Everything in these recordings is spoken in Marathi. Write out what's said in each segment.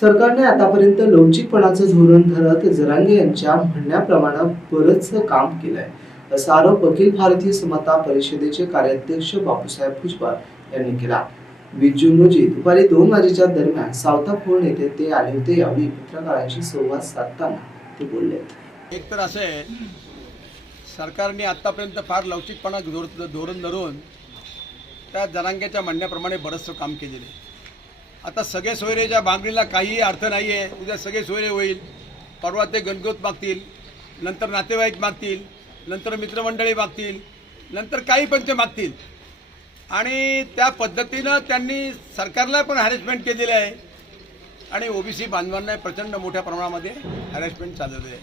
सरकारने आतापर्यंत लवचिकपणाचं धोरण धरत जरांगे यांच्या म्हणण्याप्रमाणे बरंचसं काम केलंय. असा आरोप अखिल भारतीय समता परिषदेचे कार्याध्यक्ष बापूसाहेब भुजबळ यांनी केला. वीस जून रोजी दुपारी दोन वाजेच्या दरम्यान सावता फोन येथे ते आले होते यावेळी पत्रकारांशी संवाद साधताना ते बोलले. एक तर असं आहे सरकारने आत्तापर्यंत फार लवचिकपणा धोर धोरण धरून त्या जनांग्याच्या म्हणण्याप्रमाणे बरंचसं काम केलेलं आहे. आता सगळे सोयरेच्या मागणीला काहीही अर्थ नाही आहे उद्या सगळे सोयरे होईल. परवा ते गणगोत मागतील. नंतर नातेवाईक मागतील. नंतर मित्रमंडळी मागतील. नंतर काही पण ते मागतील. आणि त्या पद्धतीनं त्यांनी सरकारला पण हॅरेसमेंट केलेलं आहे. आणि ओबीसी बांधवांना प्रचंड मोठ्या प्रमाणामध्ये हॅरेसमेंट चाललेलं आहे.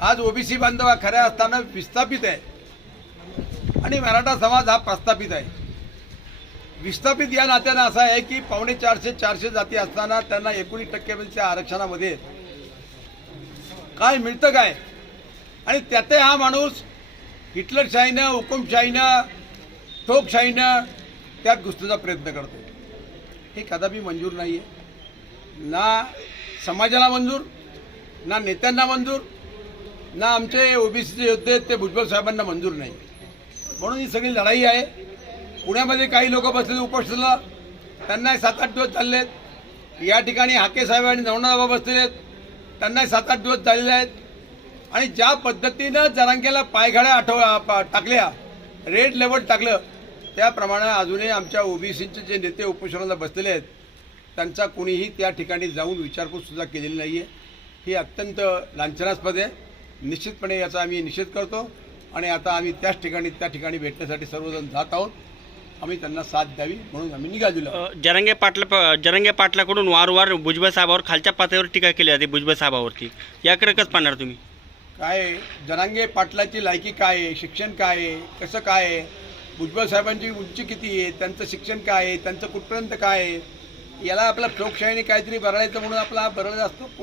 आज ओबीसी बांधव हा खऱ्या असताना विस्थापित आहे. आणि मराठा समाज हा प्रस्थापित आहे. विस्थापित या नात्यानं असं आहे की पावणे चारशे चारशे जाती असताना त्यांना एकोणीस टक्केच्या आरक्षणामध्ये. काय मिळतं काय? आणि त्यातही हा माणूस हिटलरशाहीनं हुकुमशाहीनं ठोकशाहीनं त्यात घुसण्याचा प्रयत्न करतो. हे कदापि मंजूर नाही आहे ना समाजाला मंजूर ना नेत्यांना मंजूर ना आमचे ओबीसीचे योद्धे ते भुजबळ साहेबांना मंजूर नाही. म्हणून ही सगळी लढाई आहे. पुण्यामध्ये काही लोक बसलेले उपोषणाला. त्यांनाही सात आठ दिवस चालले आहेत या ठिकाणी हाके साहेब आणि नवनाबाबा बसलेले आहेत. त्यांनाही सात आठ दिवस चाललेले आहेत. आणि ज्या पद्धतीनं जरांगेला पायघड्या आठव टाकल्या रेड लेवल टाकलं त्याप्रमाणे अजूनही आमच्या ओबीसीचे जे नेते उपोषणाला बसलेले आहेत त्यांचा कोणीही त्या ठिकाणी जाऊन विचारपूससुद्धा केलेली नाही आहे ही अत्यंत लांछनास्पद आहे. निश्चितपणे याचा आम्ही निषेध करतो. आणि आता आम्ही त्याच ठिकाणी त्या ठिकाणी भेटण्यासाठी सर्वजण जात आहोत. आम्ही त्यांना साथ द्यावी म्हणून आम्ही निघालेलो जरंगे पाटला जरंगे पाटलाकडून वारंवार भुजबळ साहेबावर खालच्या पातळीवर टीका केली जाते भुजबळ साहेबावरती. याकडे कसं पाहणार तुम्ही? काय? जनांगे पाटलाची लायकी काय आहे? शिक्षण काय आहे? कसं काय आहे? भुजबळ साहेबांची उंची किती आहे? त्यांचं शिक्षण काय आहे? त्यांचं कुठपर्यंत काय आहे? याला आपला लोकशाहीने काहीतरी बरळायचं म्हणून आपला बरळ असतो.